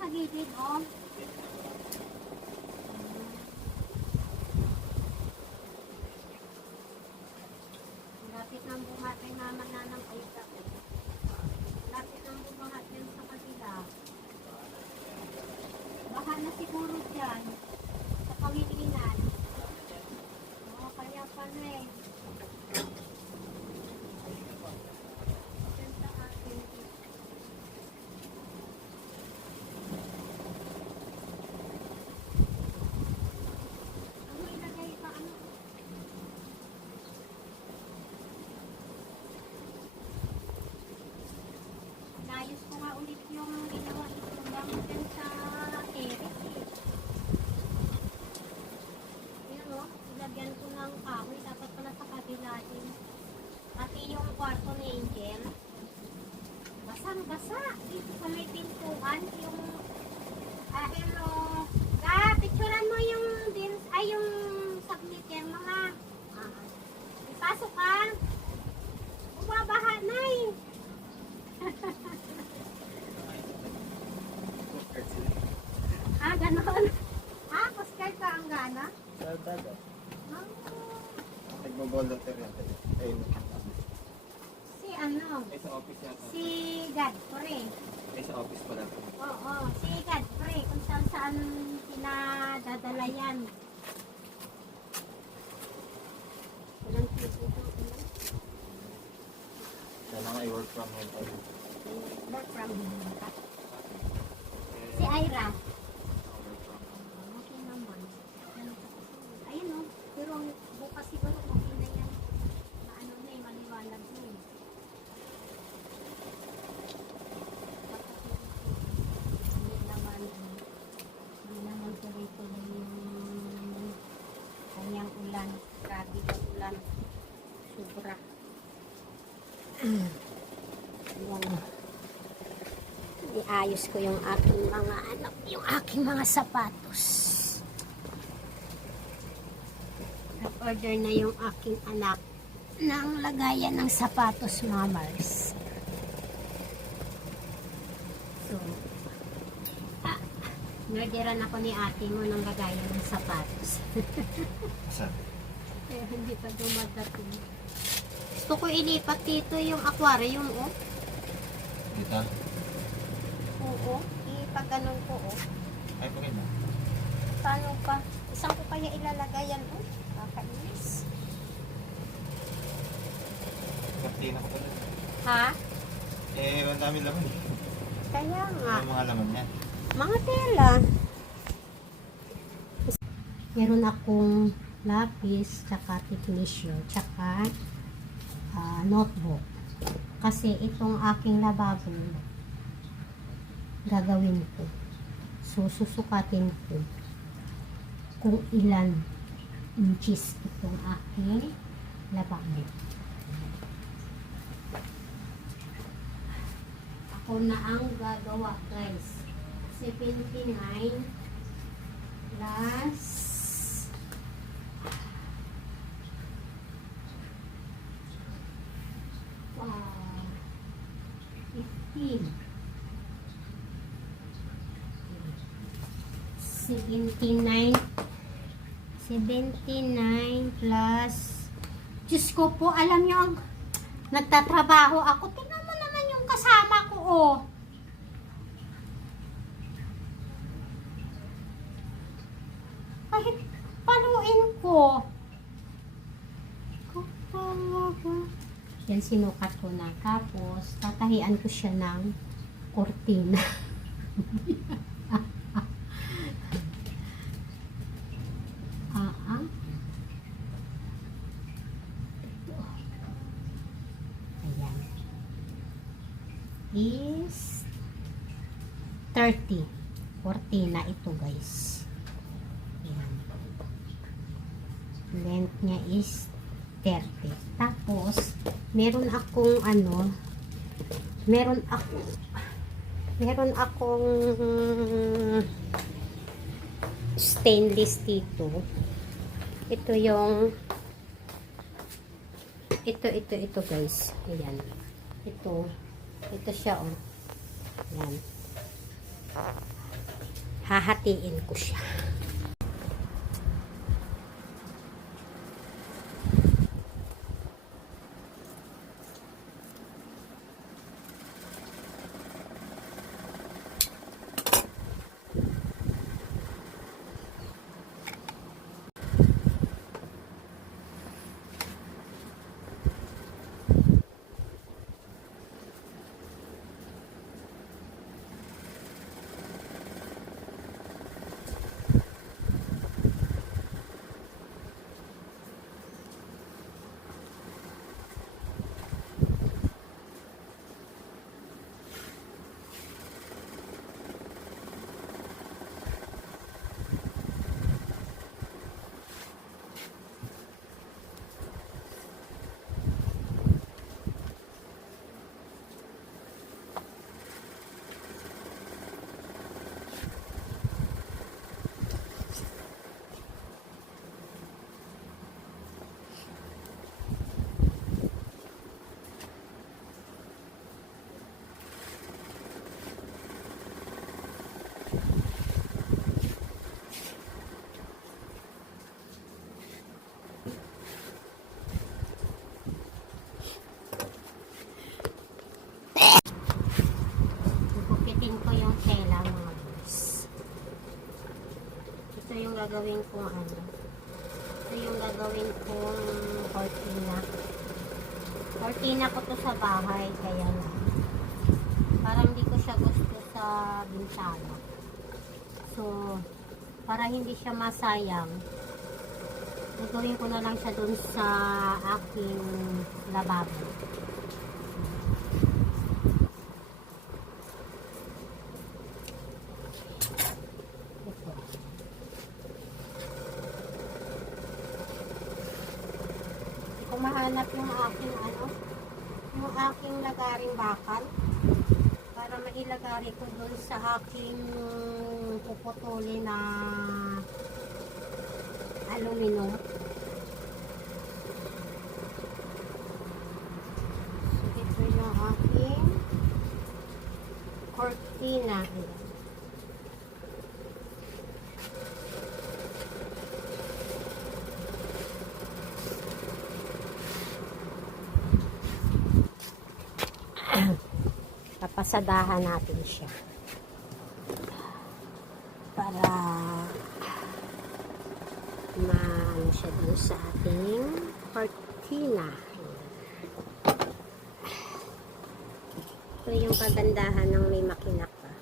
sa gilid, oh. Lapit ng buhati naman na ng kaita. Lapit ng buhati sa kabila. Baka na siguro dyan. Sa pangilinan. Oo, kaya pala eh. Dyan sa akin. Ano ilagay pa? Ano? Inayos ko nga ulit yung ginawa ko lang dyan sa terrace eh. Pero, ilagyan ko ng kahoy. Dapat pala sa kabila din. Pati yung kwarto ni Angel. Basang-basa. Dito sa may pintuan. Yung, hello. Picturean mo yung din, yung submit yan mga. Ipasok ka. Bumabaha na eh. Ganon. Postcard ka ang gana? Dada. Ah, Nagbo-volunteer yan. Ayun. si ano? Ay, sa office yata. Si Godfrey. Ay, sa office pala. Oo, si Godfrey. Kung saan pinadadala yan. Walang tipo ito. Sana nga i-work from home tayo. Work from home ka. Si Ira. Work from home. Okay naman. Ayun o. Pero bukas siguro okay na yan. Maano na eh, maliwanag na eh. Hindi naman tuloy-tuloy yung kanyang ulan. Grabe yung ulan. Sobra. Ayan. Iayos ko yung aking mga anak, yung aking mga sapatos. Nag-order na yung aking anak ng lagayan ng sapatos, mamers. So, nerderan ako ni ate mo ng lagayan ng sapatos. Saan? Kaya hindi pa dumadating. Gusto ko ilipat dito yung aquarium, oh. Dito? Oo, ipaganon ko, oh. Ay, pagin na. Paano pa? Isang ko kaya ilalagay yan, oh. Kakainis. Kartina ko pala. Ha? Eh, ang dami laman eh. Kaya nga. Ano yung mga laman niya? Mga tela. Meron akong lapis, tsaka technisyo, tsaka notebook. Kasi itong aking lababo, gagawin ko. So, susukatin ko kung ilan inches itong aking lababo. Ako na ang gagawa, guys. 79 plus 15. 79 plus, Diyos ko po, alam nyo, ang nagtatrabaho ako. Tingnan mo naman yung kasama ko, oh. Kahit paluin ko. Yan, sinukat ko na. Tapos, tatahian ko siya ng kortina. Ayan. Is 30. Kortina ito, guys. Ayan. Length niya is 30. Tapos, meron akong stainless dito. Ito yung ito guys. Ayan. Ito siya, oh. Ayan. hahatiin ko siya. Gugupitin ko yung tela mga boys. Ito yung gagawin kong ano. Ito yung gagawin kong cortina. Cortina ko to sa bahay kaya parang hindi ko siya gusto sa bintana. So, para hindi siya masayang, gagawin ko na lang siya dun sa aking lababo. Ito. Hindi ko mahanap yung aking ano, yung aking lagaring bakal para mailagari ko dun sa aking puputuli na aluminum. So, ito yung aking cortina. Ayan. Papasadahan natin siya para maano siya dun sa ating cortina. Ito yung kagandahan ng may makina ka.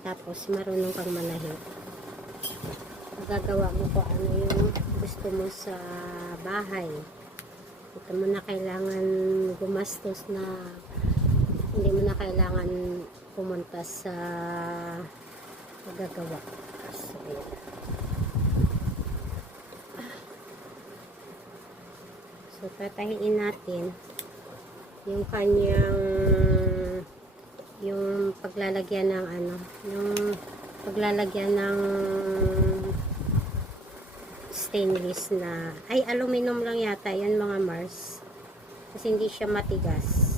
Tapos marunong kang manahit. Magagawa mo kung ano yung gusto mo sa bahay. Ito mo na kailangan gumastos na hindi mo na kailangan pumunta sa magagawa. So, so tatahiin natin yung kanyang yung paglalagyan ng ano, yung paglalagyan ng stainless na ay aluminum lang yata yan mga Mars kasi hindi siya matigas.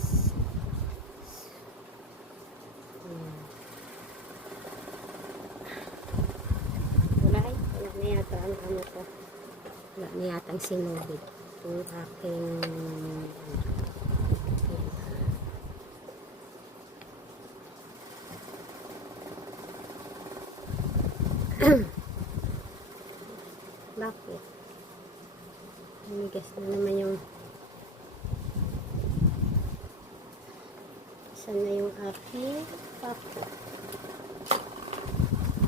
Wala na yata ang ano ko, wala na yata ang sinubid yung aking bakit? Umigas na naman yung saan na yung aking papo.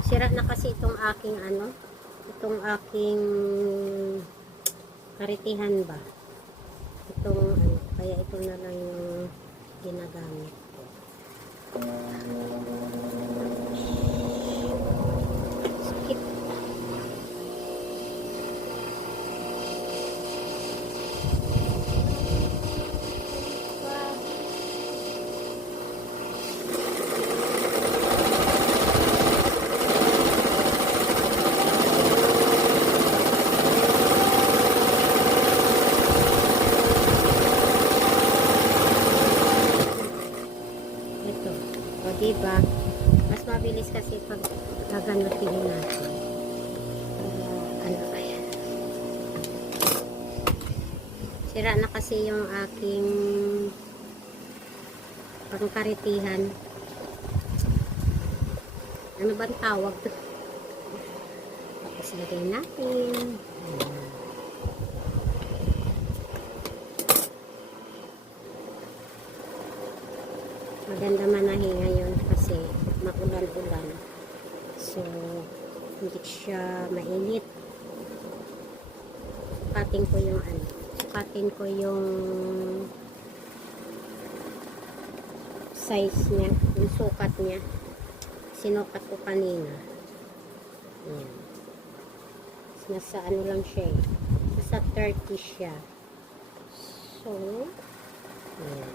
Sira na kasi itong aking ano, itong aking karitihan ba. Itong ano, kaya ito na lang yung ginagamit ko. Skip. Ito. O diba? Mas mabilis kasi pag gaganutin natin. Ano ba yan? Sira na kasi yung aking pangkaritihan. Ano ba ang tawag? Tapos lagay natin. Maganda manahe ngayon kasi maulan-ulan. So, hindi siya mainit. Sukatin ko yung ano. Sukatin ko yung size niya. Yung sukat niya. Sinukat ko kanina. Ayan. Nasa ano lang siya eh. Nasa 30 siya. So, ayan.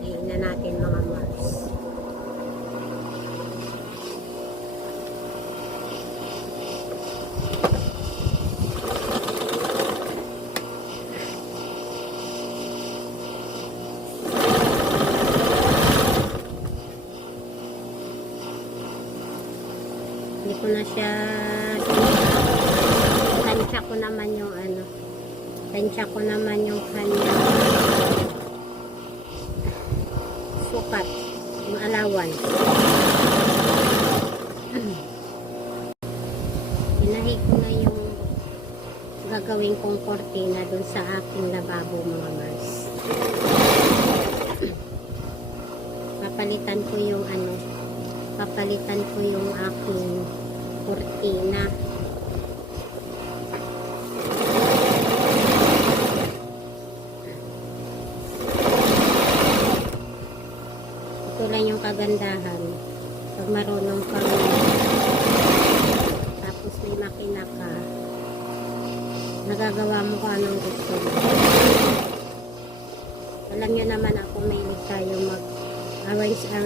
Ayan na natin mga Mars. Hindi ko na siya tansya ko naman yung ano, tansya ko naman yung kanyang sukat, yung alawan. Inahi ko na yung gagawin kong kortina dun sa aking lababo mga Mars. Papalitan ko yung ano, papalitan ko yung aking kortina. Ito lang yung kagandahan pag marunong kang tapos may makina ka, nagagawa mo kung anong gusto mo. Alam nyo naman ako, may tayo mag arrange sa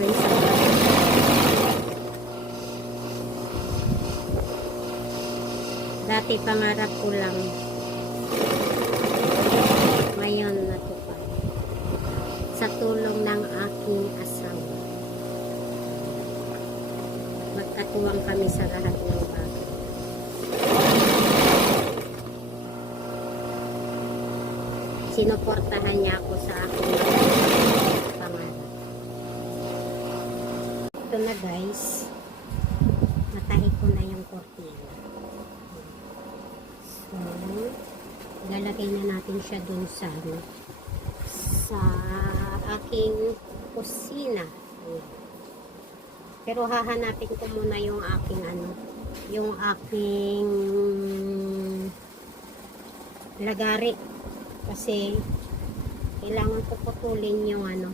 dati pangarap ko lang, ngayon natupad sa tulong ng aking asawa. Magkatuwang kami sa lahat ng bagay. Sinuportahan niya ako sa aking pangarap. Ito na guys, natahi ko na yung kortina. So, lalagay na natin siya dun sa aking kusina. Ayan. Pero hahanapin ko muna yung aking yung aking lagari. Kasi kailangan ko putulin yung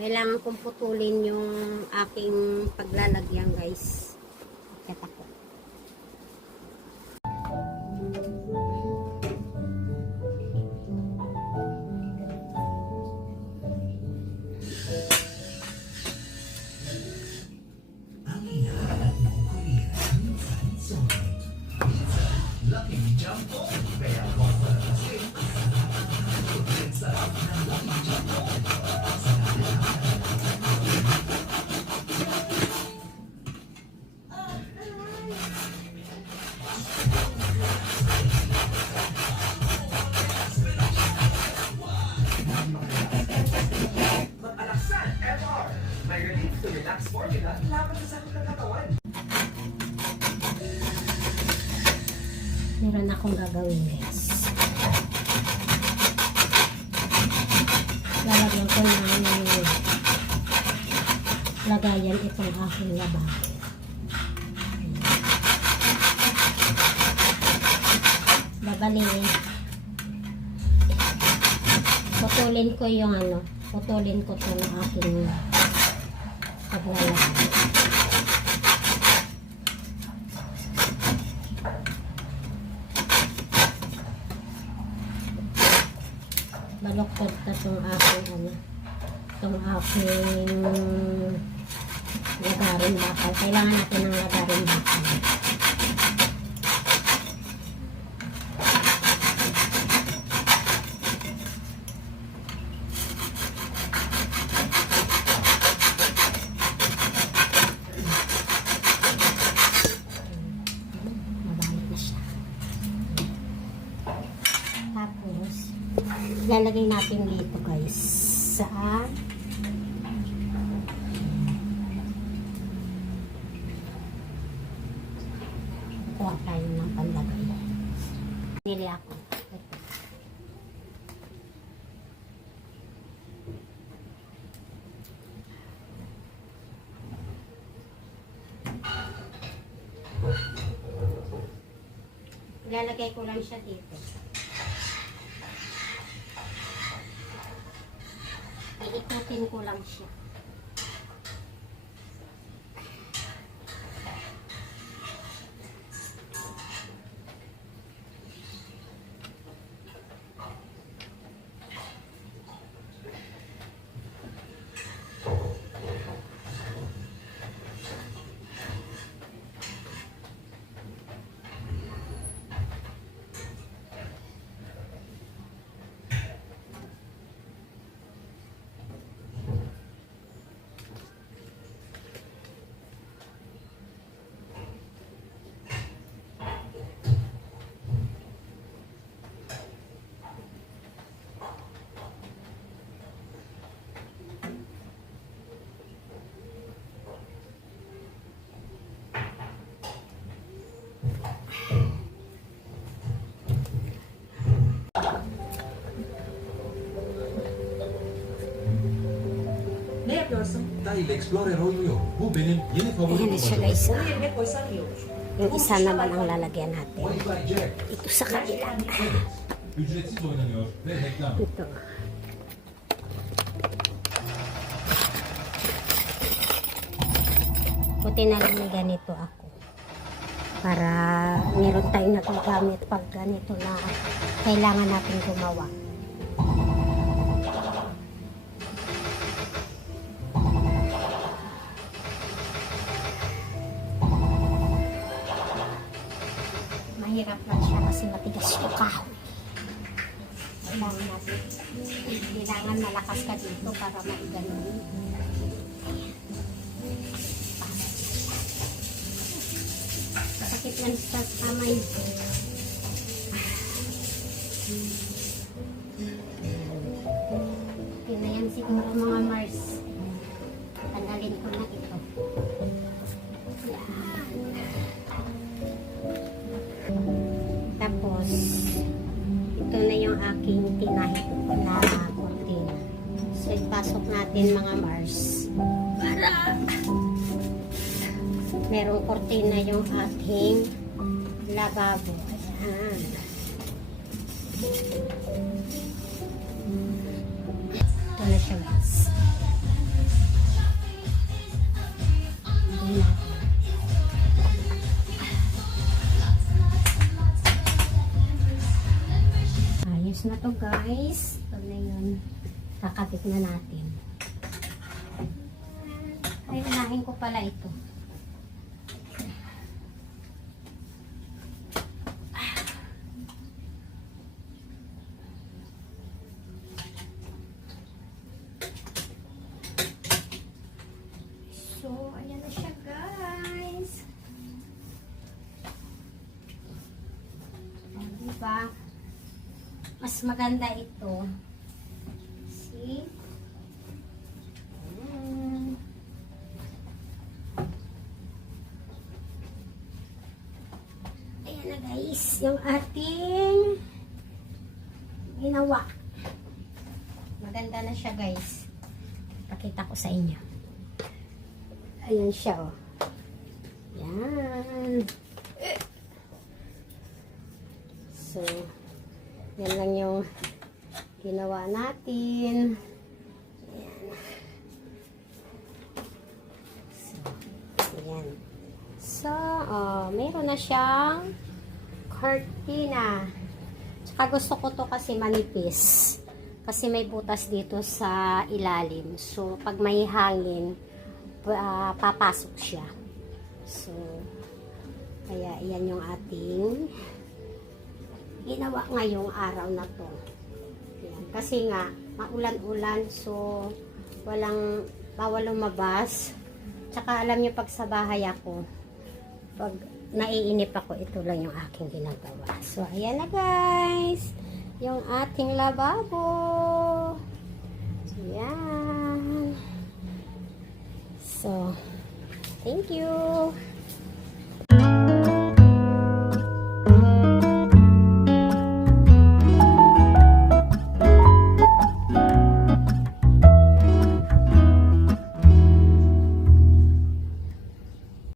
kailangan kong putulin yung aking paglalagyan guys. Kata ko. Meron akong gagawin guys. Lalagyan ko na yung lagayan itong aking lababo. Babali. Putulin ko yung putulin ko itong aking paglalagay. Baloktot na itong aking itong aking lagarin bakal. Kailangan natin ng lagarin bakal. Lalagay natin dito guys sa kuha tayo ng panlagay. Nili ako. Lalagay ko lang siya dito. Iikutin ko lang siya. Ne yapıyorsun? Dahil Explorer oynuyor. Bu benim yeni favori Ayan na siya bulmacam. guys. Onu yerine koysan iyi olur. Yung isa naman ang lalagyan natin. Wi-Fi Jack. Ito sa kabila. Evet. Ücretsiz oynanıyor ve reklam. Ito. Buti na lang may ganito ako. Para meron tayong nagagamit pag ganito na kailangan natin gumawa. Mahirap lang siya kasi matigas yung kahoy. Kailangan malakas ka dito para maiganon. Sakit yan sa kamay. Okay na yan siguro mga Mars. Tanggalin ko na ito. Tapos, ito na yung aking tinahit na kurtina. So, ipasok natin mga Mars. Para merong kurtina yung ating lababo. Ayan. Ito na siya guys. Ayan. Ayos na to guys. Ito na yun. Kakapit na natin. Ay, unahin ko pala ito. So, ayan na siya guys. Diba? Mas maganda ito. See? Ayan na guys, yung ating ginawa. Maganda na siya guys. Pakita ko sa inyo. Ayan siya oh. Yan. So, yan lang yung ginawa natin. Ayan. So, ayan. So, mayroon na siyang cortina. Tsaka gusto ko to kasi manipis. Kasi may butas dito sa ilalim. So, pag may hangin, papasok siya. So, kaya iyan yung ating ginawa ngayong araw na to. Yan. Kasi nga, maulan-ulan, so bawal lumabas. Tsaka alam nyo, pag sa bahay ako, pag naiinip ako, ito lang yung aking ginagawa. So, ayan na guys. yung ating lababo. Yan. So, thank you.